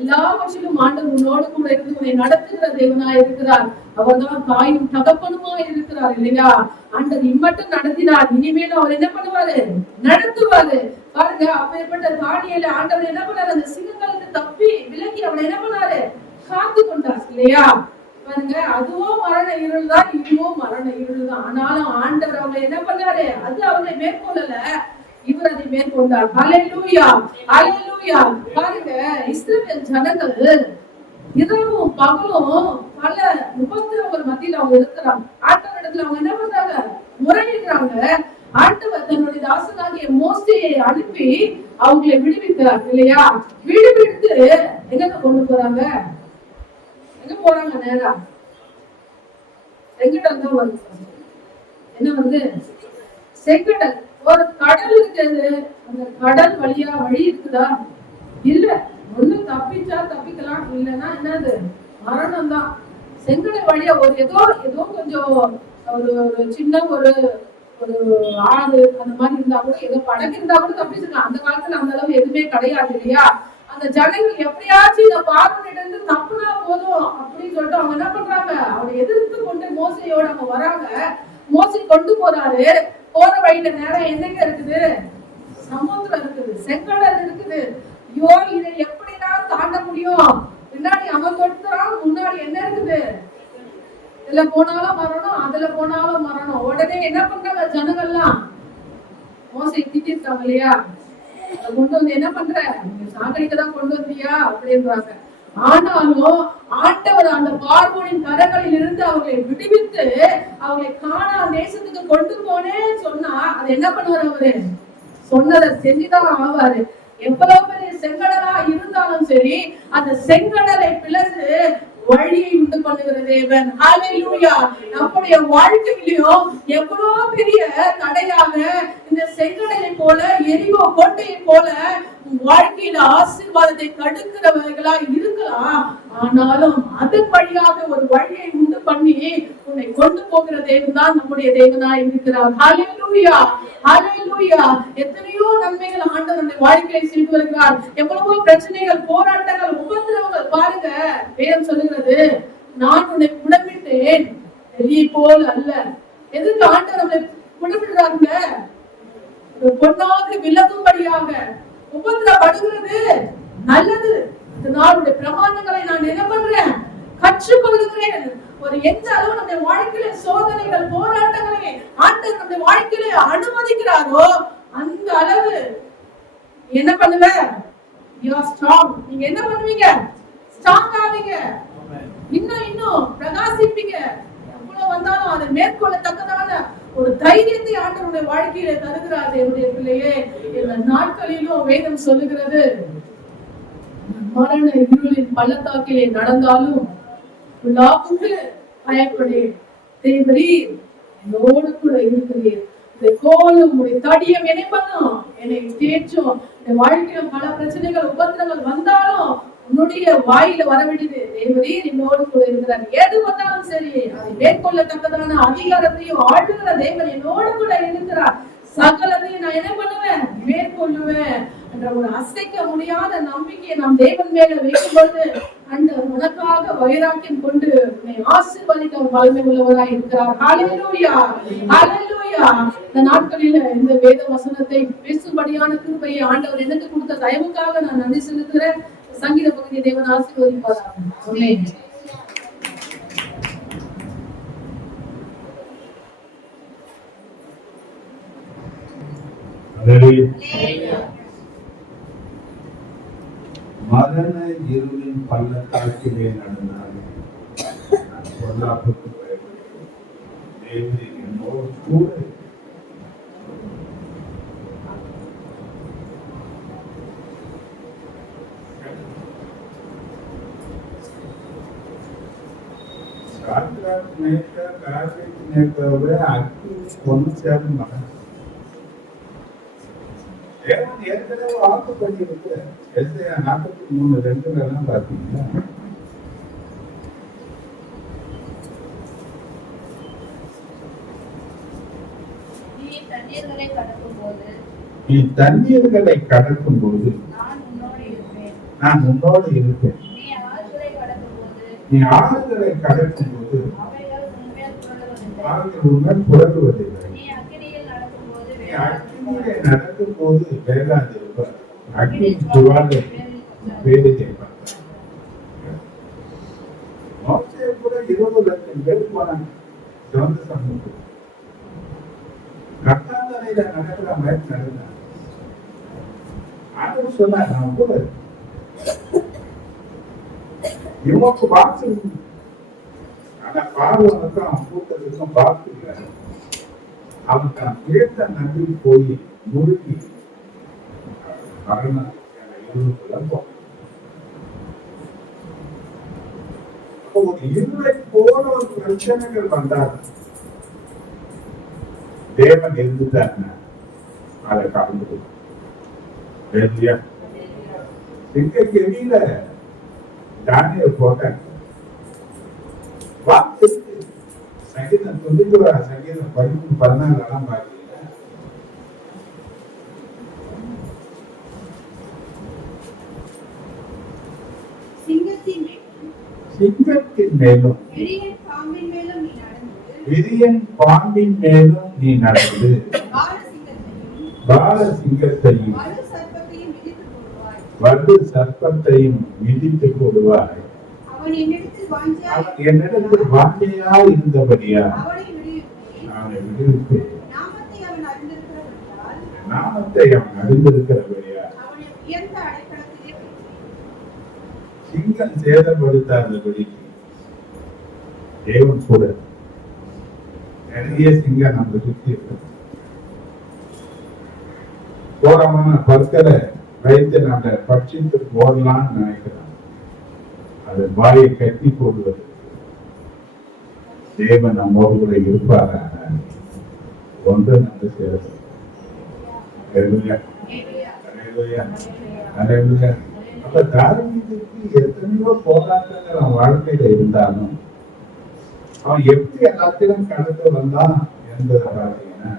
எல்லாவற்றிலும் ஆண்டவர் உன்னோடு கூட இருந்து உன்னை நடத்துகிற தேவனா இருக்கிறார். அவர்தான் தாயும் தகப்பனுமா இருக்கிறார் இல்லையா? ஆண்டவர் இம்மட்டும் நடத்தினார், இனிமேலும் அவர் என்ன பண்ணுவாரு? நடத்துவாரு. பாருங்க, அப்பேற்பட்ட தானியேலை ஆண்டவர் என்ன பண்ணாரு? அந்த சிங்கங்களுக்கு தப்பி விலகி அவனை என்ன பண்ணாரு? காத்து கொண்டார் இல்லையா? பாருங்க, அதுவும் மரண இருள் தான், இதுவும் மரண இருள் தான். ஆனாலும் ஆண்டவர் அவங்களை என்ன பண்ணாரு? அது அவங்களை மேற்கொள்ளல, இவர் அதை மேற்கொண்டார். ஹல்லேலூயா, ஹல்லேலூயா. பாருங்க, இஸ்ரவேல் ஜனங்கள் இரவும் பகலும் பல உபத்திரவங்கள் மத்தியில் அவங்க இருக்கிறாங்க. ஆண்டவர் இடத்துல அவங்க என்ன பண்றாங்க? முறையிடுறாங்க. ஆண்டவர் தன்னுடைய தாசனாகிய மோசேயை அனுப்பி அவங்களை விடுவிக்கிறார் இல்லையா? விடுவித்து எங்க கொண்டு போறாங்க? எங்க போறாங்க? நேரா செங்கடல் தான் வருது. என்ன வந்து? செங்கடல். ஒரு கடல் இருக்குது. அந்த கடல் வழியா வழி இருக்குதா? இல்ல. ஒண்ணு தப்பிச்சா தப்பிக்கலாம், இல்லைன்னா என்னது? மரணம் தான். செங்கடல் வழியா ஒரு ஏதோ கொஞ்சம் ஒரு சின்ன ஒரு ஆறு அந்த மாதிரி இருந்தா கூட, ஏதோ படகு இருந்தா கூட தப்பிச்சுக்கலாம். அந்த காலத்துல அந்த அளவு எதுவுமே கிடையாது இல்லையா? அந்த ஜனங்கள் எப்படியாச்சும் இந்த பார்வனிட்ட இருந்து தப்புனா போதும் அப்படின்னு சொல்லிட்டு அவங்க என்ன பண்றாங்க? அவனை எதிர்த்து கொண்டு மோசையோட அவங்க வராங்க. மோசை கொண்டு போறாரு. போற வழியில நேரம் என்னங்க இருக்குது? சமுத்திரம் இருக்குது, செங்கடல் இருக்குது. ஐயோ, இதை எப்படிதான் தாண்ட முடியும்? பின்னாடி அவன் கொடுத்துறான், முன்னாடி என்ன இருக்குது? இதுல போனாலும் மரணம், அதுல போனாலும் மரணம். உடனே என்ன பண்றாங்க ஜனங்கள்லாம்? மோசை திட்டிருக்காங்க இல்லையா? கொண்டு வந்து என்ன பண்ற? சாகடிக்கதான் கொண்டு வந்தியா அப்படின்றாங்க. ஆனாலும் ஆண்டவர் அந்த பார்வோனின் கரங்களில் இருந்து அவர்களை விடுவித்து அவர்களை கானான் தேசத்துக்கு கொண்டு போனேன்னு சொன்னா அது என்ன பண்ணுவார்? அவரு சொன்னதை செஞ்சுதான் ஆவாரு. எவ்வளவு பெரிய செங்கடலா இருந்தாலும் சரி, அந்த செங்கடலை பிளந்து வழியை உண்டு பண்ணுகிற தேவன். ஹல்லேலூயா. நம்முடைய வாழ்க்கையிலும் எவ்வளவு பெரிய தடையாக இந்த செங்கடலை போல, எரிகோ கோட்டையை போல வாழ்க்கையில ஆசீர்வாதத்தை தடுக்கிறவர்களா இருக்கலாம். ஆனாலும் அதன் வழியாக ஒரு வழியை உண்டு பண்ணி உன்னை கொண்டு போகிற தேவன் தான் நம்முடைய தேவனா இருக்கிறார். ஹல்லேலூயா, ஹல்லேலூயா. எத்தனையோ நன்மைகள் ஆண்டவருடைய வாழ்க்கையை செய்து வருகிறார். எவ்வளவோ பிரச்சனைகள், போராட்டங்கள், உபத்திரவங்கள். பாருங்க, வேதம் சொல்லுகிறது, நான் உன்னை புடமிட்டேன் எலியை போல் அல்ல. எதுக்கு ஆண்டவர் நம்மளை புடமிடுறாங்க? பொன்னாக விலகும்படியாக. உபத்திரப்படுகிறது நல்லது. நாளுடைய பிரமாணங்களை நான் என்ன பண்றேன்? கற்றுக்கொள்கிறேன். ஒரு எந்த அளவு நம்முடைய வாழ்க்கையில சோதனைகள், போராட்டங்களை ஆண்டவர் நம்முடைய வாழ்க்கையில அனுமதிக்கிறாரோ அந்த அளவு என்ன பண்ணுவ? You are strong. நீங்க என்ன பண்ணுவீங்க? ஸ்ட்ராங் ஆவீங்க. இன்னும் பிரகாசிப்பீங்க. எவ்வளவு வந்தாலும் அதை மேற்கொள்ளத்தக்கதான ஒரு தைரியத்தை ஆண்டவருடைய வாழ்க்கையில தருகிறார். என்னுடைய பிள்ளையே, இந்த நாட்களிலும் வேதம் சொல்லுகிறது, மரண இருளின் பள்ளத்தாக்கிலே நடந்தாலும் பயப்படேன், தேவரீர் என்னோடு கூட இருக்கிறீர். The whole தூணும் உடைய தடியம் என்னை பண்ணும், என்னை தேற்றும். என் வாழ்க்கையில பல பிரச்சனைகள் உபத்திரங்கள் வந்தாலும் உன்னுடைய வாயில வரவிடுது, தேவரீர் என்னோடு கூட இருக்கிறார். எது வந்தாலும் சரி அதை மேற்கொள்ளத்தக்கதான அதிகாரத்தையும் ஆளுகிற தேவன் என்னோடு கூட இருக்கிறார். சகலத்தையும் நான் என்ன பண்ணுவேன், மேற்கொள்ளுவேன் என்ற ஒரு அசைக்க முடியாத நம்பிக்கையை நாம் தேவன் மேல வைக்கும் பொழுது அந்த உனக்காக வைராக்கியம் கொண்டு உன்னை ஆசீர்வதிக்க அவர் வல்லமை உள்ளவராய் இருக்கிறார். ஹல்லேலூயா, ஹல்லேலூயா. இந்த நாட்களில இந்த வேத வசனத்தை பேசும்படியான கிருபையை ஆண்டவர் எனக்கு கொடுத்த தயவுக்காக நான் நன்றி செலுத்துகிறேன். சங்கீத பகுதியை தேவன் ஆசீர்வதிப்பாராக. ஆமென். மரண இருளின் பள்ளத்தாக்கிலே நடந்தாலும் நான் பொல்லாப்புக்கு பயப்படுகிறேன். தேவரீர் என்னோடு கூட இருக்கிறார். சாத்ராக், மேஷாக், ஆபேத்நேகோவை அக்கினி கொன்று சேரும் மகன். தேவன் ஏற்கனவே வாக்கு பண்ணியிருக்கிறார். எஸ்ஐயா 43:2 பாத்தீங்கன்னா, நீ தண்ணீர்களை கடக்கும் போது நான் உன்னோடு இருப்பேன். நீ ஆறுகளை கடக்கும் போது அவைகள் உன்மேல் புரளுவதில்லை. நீ அக்கினியிலே நடக்கும் போது வேகாதிருப்பார். அக்கினி ஜுவாலை வேடிக்கை பார்த்தார். மோசே கூட 20 லட்சம் பேர் போனாங்க சொந்த சமூகத்துக்கு. கட்டாந்தரையில நடக்கிற மாதிரி நடந்தார். ஆண்டவர் சொன்னார், நான் கூட இவனுக்கு வாக்கு இருக்கு. ஆனா பார்வனுக்கும் அவன் கூட்டத்துக்கும் வாக்கு இல்லை. அவன் தான் கேட்ட நம்பி போய் முழுகி மரணம் ஒரு இருளை போல ஒரு பிரச்சனைகள் வந்தார். தேவன் இருந்துட்டாங்க, அதை கலந்து கெடியில தானியல் போட்டாங்க. வாக்கு சங்கீதம் 90 சங்கீதம் 14 பாத்தீங்கன்னா, சிங்கத்தின் மேலும் விரியன் பாம்பின் மேலும் நீ நடந்து பால சிங்கத்தையும் வலு சர்ப்பத்தையும் மிதித்து போடுவாய். அவன் என்னிடத்தில் வாஞ்சையா இருந்தபடியா அவனை விடுவிப்பேன். நாமத்தை அவன் அறிந்திருக்கிறபடியா சிங்கம் சேதப்படுத்தாதபடி தேவன் கூட நிறைய சிங்கம் நம்ம சுத்தி இருக்கு. கோரமான பற்களை வைத்து நம்ம பட்சித்து போடலாம்னு நினைக்கிறோம். அது வாயை கட்டி போடுவது. தேவன் நம்மோடு கூட இருப்பாராக. ஒன்று நம்ம சேரும். அப்ப தாவீதுக்கு எத்தனையோ போராட்டங்கள் அவன் வாழ்க்கையில இருந்தாலும் அவன் எப்படி எல்லாத்திலும் கடந்து வந்தான் என்பதை பார்த்தீங்கன்னா,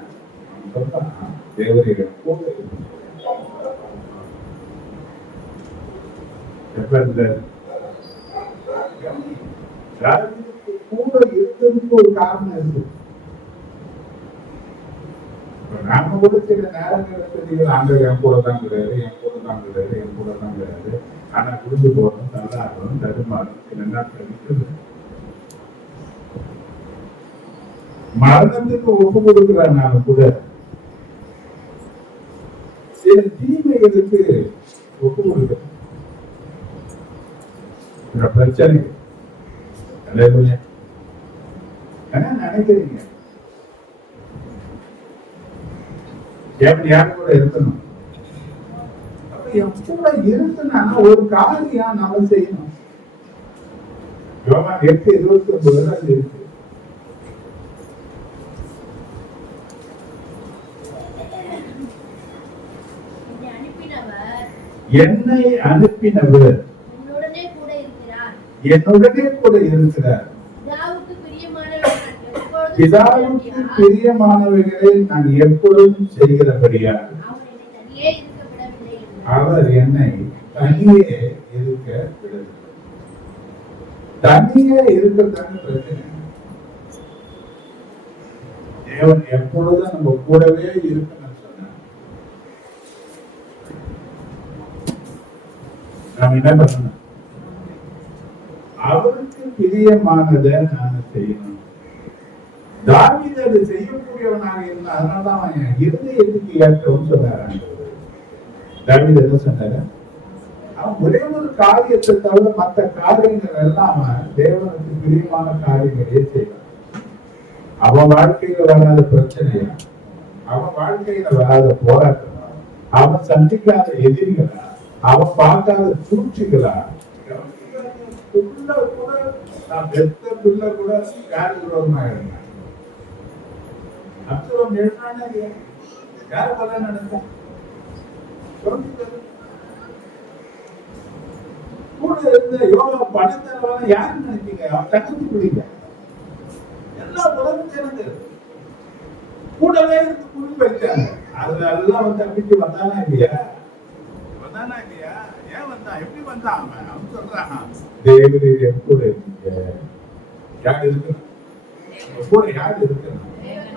அவன் சொல்றான், தேவரீர் கூட கூட இருக்கிறதுக்கு ஒரு காரணம் இருக்கு. நாம கூட சில நேரங்கள் ஆண்டவர் என் கூட தான் கிடையாது, என் கூட தான் கிடையாது, என் கூட தான் கிடையாது. ஆனா குடும்ப போறோம், தள்ளாடுறோம், தடுமாறும், சில நாட்கள் இருக்குது. மரணத்துக்கு ஒப்பு கொடுக்கிறாங்க கூட சில தீமைகளுக்கு ஒப்பு கொடுக்க பிரச்சனை. என்ன நினைக்கிறீங்க? யாரு கூட இருக்கணும்? கூட இருக்குன்னா ஒரு காரியம் நம்ம செய்யணும். 8:29 இருக்கு. என்னை அனுப்பினவர் உன்னுடனே கூட இருக்கிறார். என்னுடனே கூட இருக்கிறார். பிதாவுக்கு பிரியமானவைகளை நான் எப்பொழுதும் செய்கிறபடியா அவர் என்னை தனியே இருக்க விடவில்லை. தனியே இருக்கிறதாங்க பிரச்சனை. தேவன் எப்பொழுதும் நம்ம கூடவே இருக்கணும்னு சொன்ன நாம் என்ன பண்ணணும்? அவருக்கு பிரியமானதை நான் செய்யணும். தாவீது அதை செய்யக்கூடியவனாக இருந்தா அதனாலதான் அவன் இருதயத்துக்கு ஏற்றவன் சொன்னார். தாவீது என்ன சொன்னாரு? அவன் ஒரே ஒரு காரியத்தை தவிர மற்ற காரியங்கள் எல்லாம் அவன் தேவனுக்கு பிரியமான காரியங்களே செய்வான். அவன் வாழ்க்கையில வராத பிரச்சனையா, அவன் வாழ்க்கையில வராத போராட்டமா, அவன் சந்திக்காத எதிரிகளா, அவன் பார்க்காத சூழ்ச்சிகளா, கூட நான் பெத்த பிள்ளை கூட யாரு விரோதமாக இருந்தான். அப்சலோம் எழுதினானே இல்லையா? யார கொலை நடந்தா? கூட இருந்த யோகா பணத்தரவான யாருன்னு நினைப்பீங்க? அவன் தகுதி பிடிக்க எல்லா உலகம் சேர்ந்து கூடவே இருந்து குழு வச்சாங்க. அதெல்லாம் அவன் தப்பிச்சு வந்தானா இல்லையா? வந்தானா இல்லையா? ஏன் வந்தான்? எப்படி வந்தான்? அவன் சொல்றான், தேவரீர் என் கூட இருக்கீங்க. யார் இருக்கு கூட? யார் இருக்கு?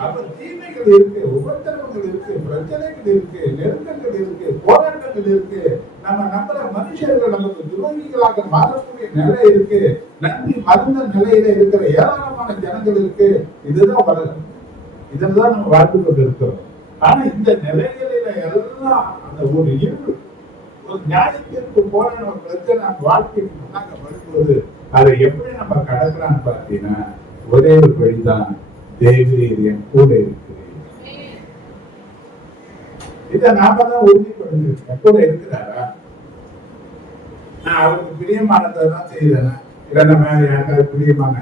அப்ப தீமைகள் இருக்கு, உபத்திரவங்கள் இருக்கு, பிரச்சனைகள் இருக்கு, நெருக்கங்கள் இருக்கு, போராட்டங்கள் இருக்கு. நம்ம நம்புற மனுஷர்கள் நமக்கு துரோகிகளாக மாறக்கூடிய நிலை இருக்கு. நன்றி மறந்த நிலையில இருக்கிற ஏராளமான ஜனங்கள் இருக்கு. இதுதான் வரல. இதெல்லாம் நம்ம வாழ்ந்து கொண்டு இருக்கிறோம். ஆனா இந்த நிலைகளில எல்லாம் அந்த ஒரு இருள், ஒரு நியாயத்திற்கு போல நம்ம பிரச்சனை நம்ம வாழ்க்கைக்கு முன்னாக வரும்போது அதை எப்படி நம்ம கடக்கிறான்னு பார்த்தீங்கன்னா ஒரே ஒரு வழிதான், தேவரீர் என் கூட இருக்கிறேன். இதை நாம தான் உறுதிப்படுத்திருக்கோம். கூட இருக்கிறாரா? நான் அவருக்கு பிரியமானதை தான் செய்யறேன். இல்ல நம்ம யாருக்காவது பிரியமான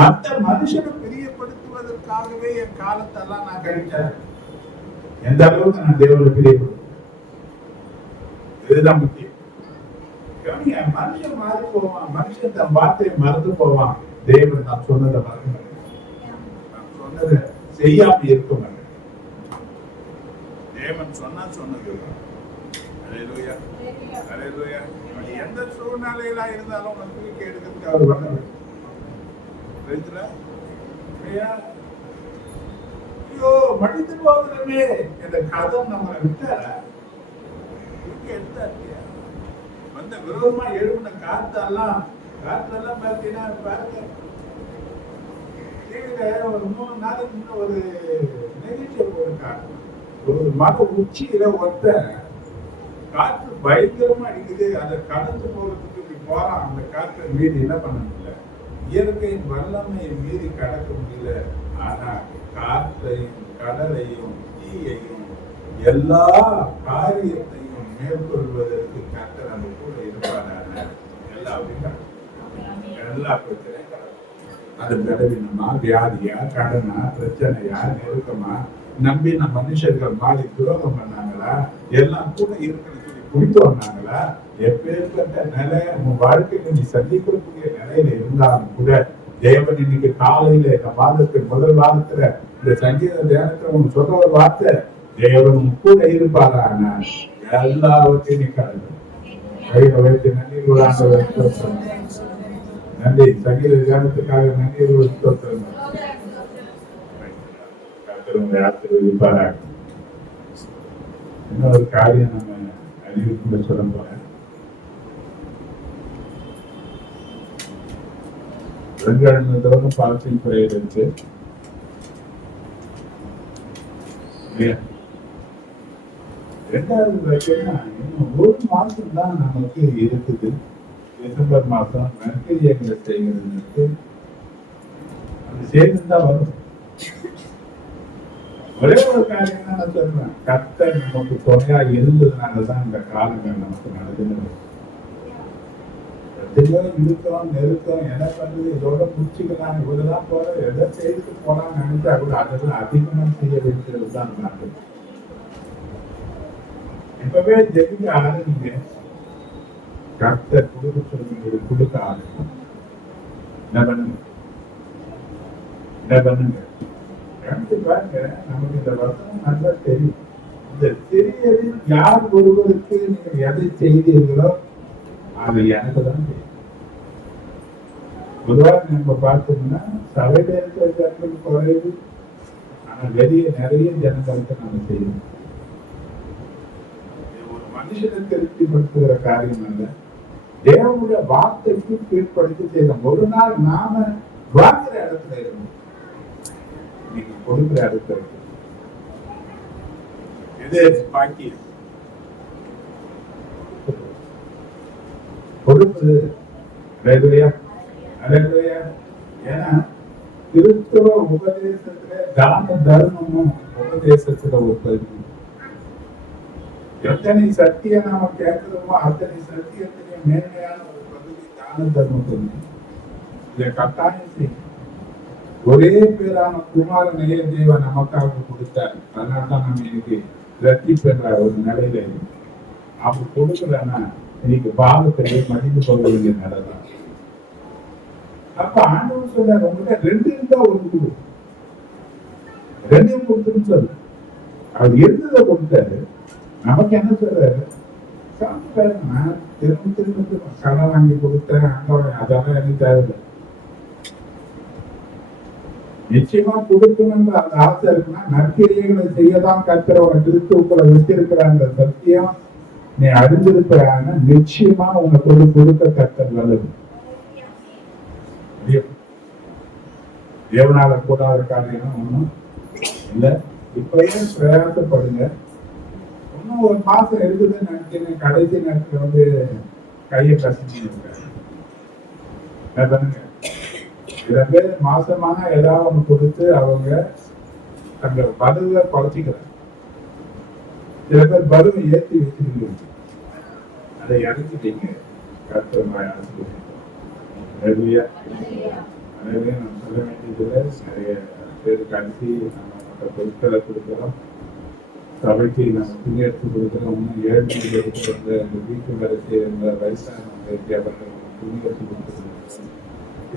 மற்ற மனுஷனை பிரியப்படுத்துவதற்காகவே என் காலத்தெல்லாம் நான் கழிச்சேன். எந்த அளவுக்கு நான் தேவனை பிரியப்படுத்த, இதுதான் முக்கியம். மனுஷன் மாறி போவான், மனுஷன் தன் வார்த்தையை மறந்து போவான். தேவன் நான் சொன்னதை மறந்து சொன்னதை செய்யாம இருக்க மாட்டேன். தேவன் சொன்னா சொன்னது. எந்த சூழ்நிலையில இருந்தாலும் நம்பிக்கை எடுக்கிறதுக்கு அவர் வரல. ஐயோ மடித்து போகிறமே என்ற கதை நம்ம விட்டார எடுத்தாரு. வந்த விரோதமா எழுப்பின காத்தெல்லாம் பார்த்தீங்கன்னா பாருங்க, ஒரு 3 நாளைக்கு முன்ன ஒரு நிகழ்ச்சியை போயிருக்காங்க. ஒரு மத உச்சியில ஒருத்த காற்று பயங்கரமா அடிக்குது. அதை கடந்து போறதுக்கு இப்படி போறான். அந்த காற்றை மீறி என்ன பண்ண முடியல, இயற்கையின் வல்லமையை மீறி கடக்க முடியல. ஆனா காற்றையும் கடலையும் தீயையும் எல்லா காரியத்தையும் மேற்கொள்வதற்கு கர்த்தர் நம்ம கூட இருப்பாரான எல்லா பிரச்சனையும் அது பலவீனமா, வியாதியா, கடனா, பிரச்சனையா, நெருக்கமா, நம்பின மனுஷர்கள் மாறி துரோகம் பண்ணாங்களா, எல்லாம் கூட இருக்கிறது குடித்து வந்தாங்களா, எப்பேற்பட்ட நிலை உன் வாழ்க்கையில நீ சந்திக்கக்கூடிய நிலையில இருந்தாலும் கூட தேவன் இன்னைக்கு காலையில இந்த மாதத்தின் முதல் வாரத்துல இந்த சங்கீத தியானத்துல உனக்கு சொல்ற ஒரு வார்த்தை, தேவன் கூட இருப்பாரா? எல்லாவற்றையும் நீ கடந்து கையில வைத்து நன்றி நன்றி. சங்கீத தியானத்துக்காக நன்றி ஆசீர்வதிப்பாரா. இன்னொரு காரியம் நம்ம அறிவிப்பு சொல்ல போறேன். வெங்கடத்தோறும் பாசிங் பிரேயர் இருக்கு. ரெண்டாவது வைக்கணும்னா இன்னும் 1 மாசம் தான் நமக்கு இருக்குது. டிசம்பர் மாசம் நற்கிரியங்களை செய்கிறதுக்கு அது சேர்ந்துதான் வரும். ஒரே ஒரு காரியம் தான் நான் சொல்றேன், கர்த்தர் நமக்கு துணையா இருந்ததுனாலதான் இந்த காலங்கள் நமக்கு நடக்குது. இருக்கோம் நெருக்கம் என்ன பண்றது, இதோட முடிச்சுக்கலாம், இவ்வளவுதான் போற, எதை செய்துட்டு போலாம்னு நினைச்சா கூட அதெல்லாம் அதிகமா செய்ய வைக்கிறது தான் நாட்டு. இப்பவே ஜெபிக்க ஆரம்பிங்க. கர்த்தர் கொடுக்க சொல்லுங்க, கொடுக்க ஆரம்பிங்க. என்ன பண்ணுங்க, என்ன பண்ணுங்க. பாருங்க, நமக்கு இந்த வசனம் நல்லா தெரியும். இந்த சிறியதில் யார் ஒருவருக்கு நீங்கள் எதை செய்தீர்களோ அது எனக்கு தான் தெரியும். பொதுவாக நம்ம பார்த்தோம்னா சபையில இருக்கிற ஜனங்கள் குறைவு, ஆனா வெளியே நிறைய ஜனங்களுக்கு நம்ம செய்யணும். ஒரு மனுஷனை திருப்திப்படுத்துகிற காரியம் அல்ல, தேவனுடைய வார்த்தைக்கு கீழ்ப்படுத்தி செய்யணும். ஒரு நாள் நாம வாங்குற இடத்துல இருக்கணும், நீங்க கொடுக்கிற இடத்துல இருக்கு. எது பாக்கியம்? கொடுப்பது. ஏன்னா கிறிஸ்தவ உபதேசத்துல தான தர்மமும் உபதேசத்துல ஒரு பகுதி. எத்தனை சத்தியம் நாம கேட்கிறோமோ அத்தனை சத்தியத்திலையும் மேன்மையான ஒரு பகுதி தான தர்மம். இதை கட்டாயம் செய்யும். ஒரே பேரான குமாரனையே தேவன் நமக்காக கொடுத்தார். அதனால்தான் நம்ம இன்னைக்கு ரட்சிப்பென்ற ஒரு நிலையில அப்படி கொடுக்கலன்னா இன்னைக்கு பாவத்திலே மடிந்து போக வேண்டிய நிலைதான். அப்ப ஆண்டவர் சொல்றாரு, உங்ககிட்ட 2 இருந்தா ஒன்று கொடு, 2 கொடுத்துன்னு சொல்லு. அவர் இருந்ததை கொடுத்தாரு. நமக்கு என்ன சொல்றாரு, நான் திரும்ப கடன் வாங்கி கொடுத்தேன், அதெல்லாம் எனக்கு தேவையில்லை. நிச்சயமா கொடுக்கணும்ன்ற அந்த ஆசை இருக்குன்னா நற்கிரியைகளை செய்யதான் கற்கிறவனை கிறிஸ்துவுக்குள்ள வச்சிருக்கிறாங்க சத்தியம் நீ அறிந்திருக்கிறாங்க. நிச்சயமா உனக்கு கொடுக்க கற்றது நல்லது. தேவனால கூடாத காரியம் ஒண்ணும் இல்ல. இப்பயே பிரயாசப்படுங்க. இன்னும் ஒரு மாசம் இருக்குதுன்னு நினைக்கிறேன். கடைசி நேரத்துல கையை கசிச்சு பண்ணுங்க. சில பேர் மாசமான ஏதாவது ஒண்ணு கொடுத்து அவங்க அந்த பருவை குறைச்சிக்கிறாங்க. சில பேர் பருவை ஏற்றி வச்சிருக்கீங்க, அதை இறக்கிட்டீங்க. நம்ம சொல்ல வேண்டியதுல நிறைய பேருக்கு அனுப்பி நம்ம பொருட்களை கொடுக்குறோம். சபைக்கு நம்ம துணி எடுத்து கொடுக்குறோம். இன்னும் 7 இருக்கிறவங்க இந்த வீட்டு வேலை செய்யறவங்க வயசானவங்க துணி எடுத்து கொடுக்குறோம்.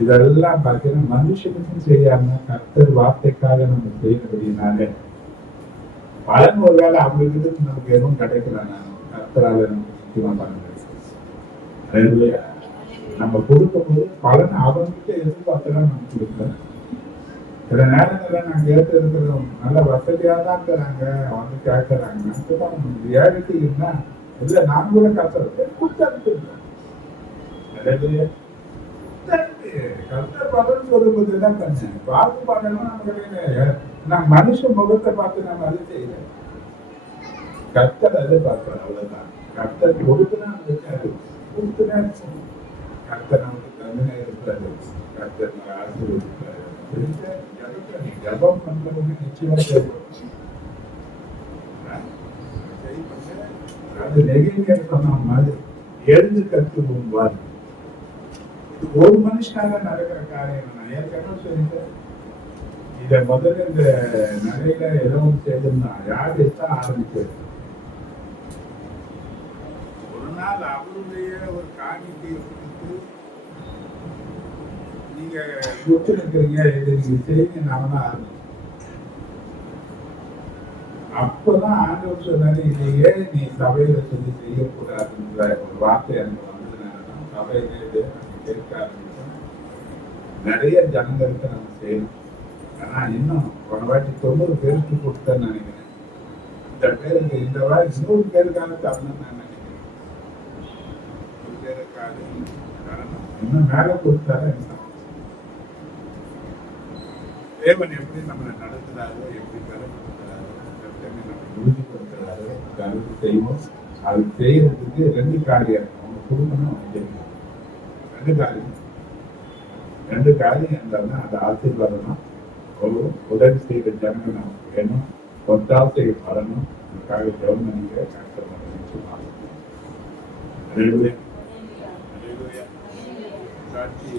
இதெல்லாம் பார்த்தீங்கன்னா மனுஷனுக்கும் செய்யாம கர்த்தர் வார்த்தைக்காக நம்ம செய்யறதுனால பலன் ஒருவேளை அவங்களுக்கு நமக்கு எதுவும் கிடைக்கல. கர்த்தரால நமக்கு முக்கியமா பலன் கிடைக்கும். நம்ம கொடுக்கும்போது பலன் அவங்ககிட்ட எதிர்பார்த்தலாம் நம்ம கொடுக்கலாம். சில நேரங்கள்ல நாங்க கேட்டு இருக்கிறோம், நல்ல வசதியா தான் இருக்கிறாங்க, வந்து கேட்கறாங்க. ரியாலிட்டி இருந்தா இல்ல, நான் கூட கத்துறது கொடுத்து கஷ்டப்படும் சொல்லும்போதுதான் பண்ணேன். பார்த்து பண்ணணும் நம்ம. நான் மனுஷன் முகத்தை பார்த்து நம்ம அது செய்யல. கர்த்தர் அதை பார்க்கிறோம், அவ்வளவுதான். கர்த்தர் கொடுத்துனா இருக்காரு, கொடுத்துனா கர்த்தர் நமக்கு தந்தனை இருக்காரு, கர்த்தர் ஆசீர்வதிப்பாரு. ஜபம் பண்றவங்க நிச்சயமா அது நெகிழ்ச்சியா சொன்ன மாதிரி எழுந்து கற்றுவோம் வாரு. ஒரு மனுஷனாக நடக்கிற காரியம். நான் ஏற்கனவே சொல்லிட்டேன், இத முதல்ல இந்த நகையில ஏதோ செய்திருந்தா யார் எத்தா ஆரம்பிச்சது. ஒரு நாள் அவருடைய ஒரு காணிக்கையை கொடுத்து நீங்க கொடுத்துருக்கிறீங்க, இதை நீங்க செய்யுங்க, நாம தான் ஆரம்பிச்சோம். அப்பதான் ஆண்டவர் சொன்னாரு, இதை ஏன் நீ சபையில சொல்லி செய்யக்கூடாதுன்ற ஒரு வார்த்தை எனக்கு வந்ததுனால சபையில கேட்க ஆரம்பிச்சோம். நிறைய ஜனங்களுக்கு நம்ம செய்யணும். ஆனா இன்னும் ஒரு வாட்டி 90 பேருக்கு கொடுத்தேன்னு நினைக்கிறேன். இந்த பேருக்கு இந்த வாரம் 100 பேருக்கான தரணும்னு நான் நினைக்கிறேன். 100 பேருக்காக தரணும். இன்னும் மேல கொடுத்தாரு. தேவன் எப்படி நம்மளை நடத்துறாரோ, எப்படி கருப்படுத்துறாரோ, நம்ம உறுதிப்படுத்துறாரோ, கருத்து செய்வோம். அது செய்யறதுக்கு 2 காரியம் அவங்க கொடுக்கணும். 2 காரியம் இருந்தாலும் அந்த ஆசீர்வாதம் ஒரு உதவி செய்த ஜனங்கள் நமக்கு வேணும். ஒத்தாசை வரணும். அதுக்காக கவர்மெண்ட் சாட்சி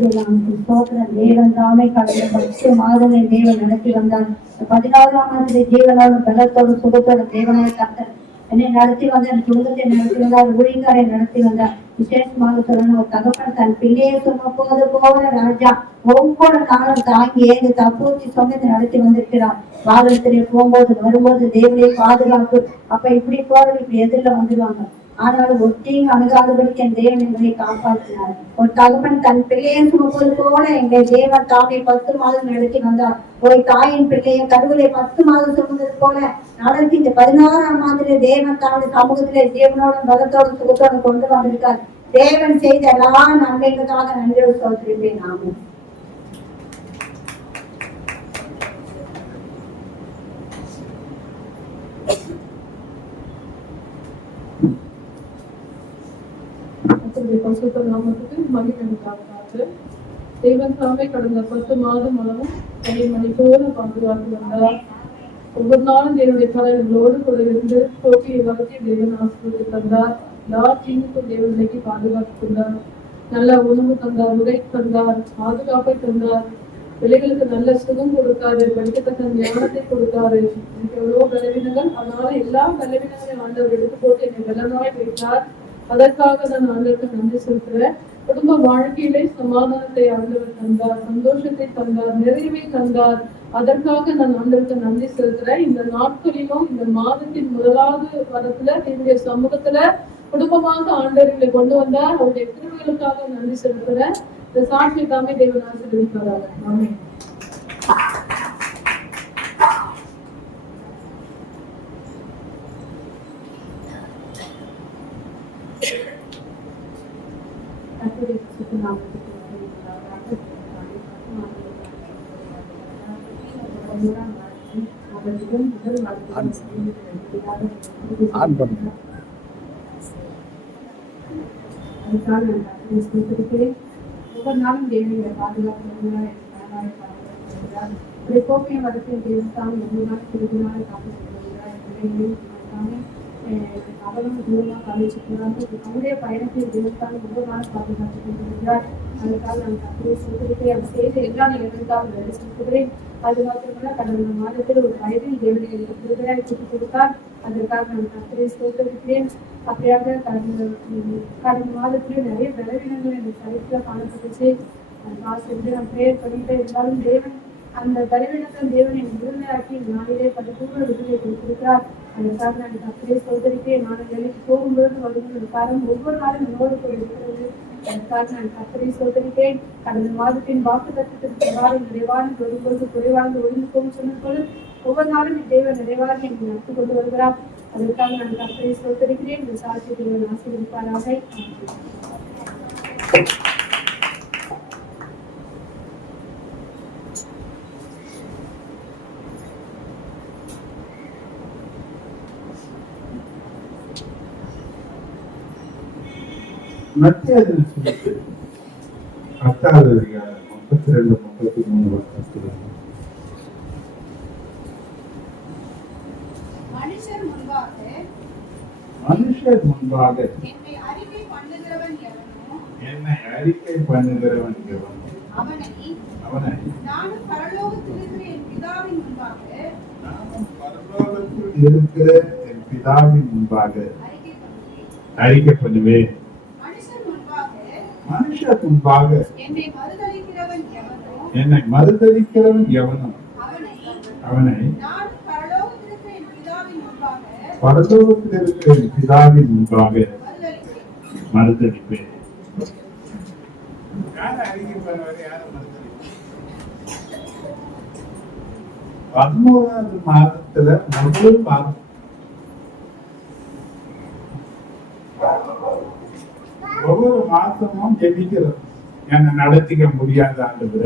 ஸ்தோத்திரம். தேவன் தாமே கடந்த 10 மாதங்களை தேவன் நடத்தி வந்தார். 14ஆம் மாதத்திலே ஜீவனோடும் பலத்தோடு சுகத்தோடு தேவனாய் கர்த்தர் என்னை நடத்தி வந்தார். குடும்பத்தை நடத்தி வந்தார். ஊழியக்காரை நடத்தி வந்தார். விசேஷமாக சொல்லணும், ஒரு தகப்பன் தன் பிள்ளையை சுமப்போது போல ராஜா ஒவ்வொரு நாளும் தாங்கி ஏது தப்பூத்தி சொன்னதை நடத்தி வந்திருக்கிறார். வாகனத்திலே போகும்போது வரும்போது தேவனையை பாதுகாப்பு. அப்ப இப்படி போறது இப்படி எதிரில் வந்துடுவாங்க. ஆனாலும் ஒட்டியும் அணுகாதபடிக்கு என் தேவன் எங்களை காப்பாற்றினார். ஒரு தகப்பன் தன் பிள்ளையை சுமப்பது போல எங்களை தேவன் தாமே 10 மாதம் நடத்தி வந்தார். ஒரு தாயின் பிள்ளையை கருவிலை 10 மாதம் சுமந்தது போல நடத்தி இந்த 16ஆம் மாதத்திலே தேவன் தாமுடைய சமூகத்திலே தேவனோட பலத்தோடு சுகத்தோடு கொண்டு வந்திருக்கார். தேவன் செய்த எல்லா நன்மைகளுக்காக நன்றியோடு சொல்லிருப்பேன். நாமும் தேவன் தாமே கடந்த 10 மாதம் அளவும் தனி மணிப்போல பாதுகாத்து வந்தார். ஒவ்வொரு நாளும் தேவனுடைய கலைகளோடு கூட இருந்து போக்கிய வளர்ச்சி தேவன் ஆசிரியத்தை தந்தார். எல்லா தீங்குக்கும் தேவன் விலைக்கு பாதுகாத்து தந்தார். நல்ல உணவு தந்தார், உடை தந்தார், பாதுகாப்பை தந்தார். பிள்ளைகளுக்கு நல்ல சுகம் கொடுத்தாரு, படிக்கத்தக்க ஞானத்தை கொடுத்தாரு. எனக்கு எவ்வளவு பலவீனங்கள், அதனால எல்லா பலவீனங்களையும் ஆண்டவர் எடுத்து போட்டு என்னை பலனாய் வைத்தார். அதற்காக நான் ஆண்டவருக்கு நன்றி செலுத்துறேன். குடும்ப வாழ்க்கையிலே சமாதானத்தை ஆண்டவர் தந்தார், சந்தோஷத்தை தந்தார், நிறைவை தந்தார். அதற்காக நான் ஆண்டவருக்கு நன்றி செலுத்துறேன். இந்த நாட்களிலும் இந்த மாதத்தின் முதலாவது வாரத்துல என்னுடைய சமூகத்துல குடும்பமாக ஆண்டவர்களை கொண்டு வந்தார். அவருடைய கிருபைகளுக்காக நன்றி செலுத்துறேன். இந்த சாட்சியை தாமே தேவன் ஆசீர்வதிப்பாராக. ஆமென். ஆன் பண்ணுங்க. ஒவ்வொரு நாளும் தேவனுடைய பாதுகாப்பு கோப்பையை வளர்த்து தேவஸ்தானம் ஒவ்வொரு நாள் திருநாள் காப்பாற்றுகிறார். அவரும் தூரமாக கழிச்சுக்கிறாங்க. அவருடைய பயணத்தில் தேவஸ்தானம் ஒவ்வொரு நாள் பாதுகாத்துக் கொண்டிருக்கிறார். அதுக்காக நான் கத்திரை சொல்லிருக்கேன். அவர் செய்த எல்லா நேரங்களுக்காக வேலை செலுத்துகிறேன். அது மாத்திரமல்ல, கடந்த மாதத்தில் ஒரு வயதில் தேவனை விடுதலையாய் கூட்டிக் கொடுத்தார். அதற்காக நான் கத்திரை சொல்லிருக்கிறேன். அப்படியாக கடந்த மாதத்திலே நிறைய பலவீனங்கள் இந்த சரித்தில காணப்பட்டுச்சு. நான் பிரேயர் பண்ணிட்டு இருந்தாலும் தேவன் அந்த பலவீனத்தில் தேவனை விடுதலையாக்கி நாளிலே 10 விடுதலை கொடுத்திருக்கிறார். அதற்காக நான் கத்திரை சொல்லிருக்கேன். நான் வேலைக்கு போகும்பொழுது வருகிற காரணம் ஒவ்வொரு நாளும் என்னோடு கூட இருக்கிறது. அதற்காக நான் கத்திரை சொல்லிருக்கேன். கடந்த மாதத்தின் வாக்கு தத்துவத்திற்கு நிறைவான வரும்பொழுது குறைவாக ஒழிந்து போகும் சொன்னபோது ஒவ்வொரு நாளும் தேவன் நிறைவாக என்னை நடத்தி கொண்டு வருகிறார். அதற்காக நான் கத்திரை சொல்லிருக்கிறேன். இந்த சாட்சியை தேவன் ஆசீர்வதிப்பாராக. மத்திய 10வது அதிகாரம் 32, 33 வசனத்தில் மனுஷர் முன்பாக என்னை அறிக்கை பண்ணுகிறவன் எவனோ அவனை நானும் பரலோகத்தில் இருக்கிற என் பிதாவின் முன்பாக அறிக்கை பண்ணுவேன். மனுஷர் முன்பாக என்னை மறுதலிக்கிறவன் எவனோ அவனை பரலோகத்தில் இருக்கிற என் பிதாவின் முன்பாக மறுதலிப்பேன். அறிக்கை பண்ணுவாரு யாரும் மறுதலிப்பேன். 11வது மாதத்துல முதல் மாதம் ஒவ்வொரு மாசமும் ஜெபிக்கிறோம். என்னை நடத்திக்க முடியாத ஆண்டவர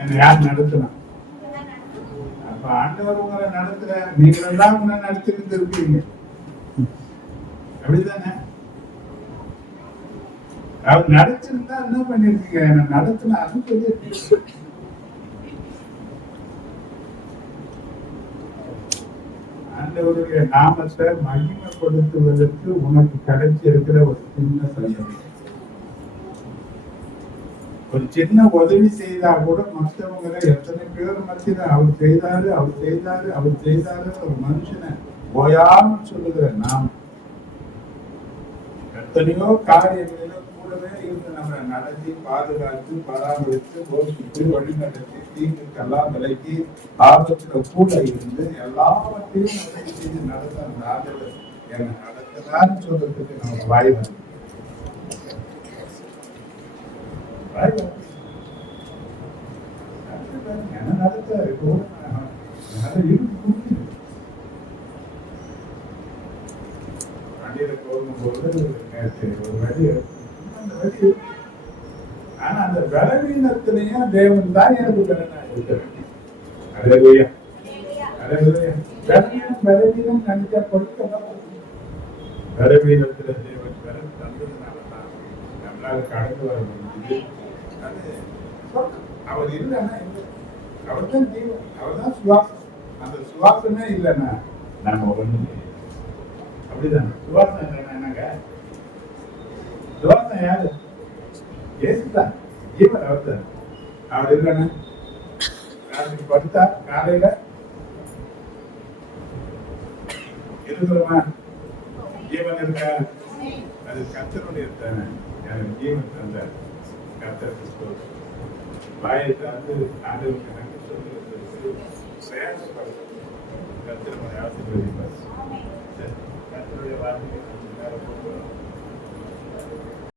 என்னை யார் நடத்தலாம்? அப்ப ஆண்டவர் உங்களை நடத்துற, நீங்க எல்லாம் உங்களை நடத்திட்டு இருப்பீங்க. அப்படித்தானே? அவர் நடத்திருந்தா என்ன பண்ணிருக்கீங்க? என்னை நடத்தினா அது பெரிய ஆண்டவருடைய நாமத்தை மகிமைப்படுத்துவதற்கு உனக்கு கிடைச்சி இருக்கிற ஒரு சின்ன சந்தர்ப்பம். ஒரு சின்ன உதவி செய்தா கூட மற்றவங்க எத்தனை பேர் மத்தியில அவர் செய்தாரு அவர் செய்தாரு அவர் செய்தாரு ஒரு மனுஷனை ஓயாம சொல்லுகிற நாம் எத்தனையோ காரியங்களில கூடவே இருந்து நம்ம நடத்தி பாதுகாத்து பராமரித்து போஷித்து வழி நடத்தி தீங்குக்கெல்லாம் விலக்கி ஆபத்துல கூட இருந்து எல்லாவற்றையும் உதவி செய்து நடத்த அந்த ஆண்டவர் என்னை நடத்தலான்னு சொல்றதுக்கு நம்ம வாய் வந்து ஆனா அந்த பலவீனத்திலையும் தேவன் தான் எனக்கு பலனா இருக்க வேண்டும். பலவீனம் கண்டிப்பா கொடுக்கலாம். பலவீனத்துல தேவன் பலன் தந்ததுனாலதான் நம்மளால கடந்து வர முடியுது. அவர் இல்லைன்னா இல்லை, அவர் தான் தெய்வம், அவர் தான் சுவாசம். அந்த சுவாசமே இல்லைன்னா நாம ஒண்ணுமே அப்படிதான். சுவாசம் இல்லைன்னா என்னங்க? சுவாசம் யாரு? ஏசுதான், ஜீவன் அவர் தான். அவர் இல்லைன்னா ராத்திரி படுத்தா காலையில இருக்கிறோமா? ஜீவன் இருக்கா? அது கர்த்தருடைய தானே. எனக்கு ஜீவன் தந்தார் கர்த்தர். வாயை தாழ்ந்து ஆண்டவருக்கு நன்றி சொல்லுகிறது பிரயாசப்படுது. கர்த்தர் ஆசீர்வதிப்பார். கர்த்தருடைய வார்த்தையை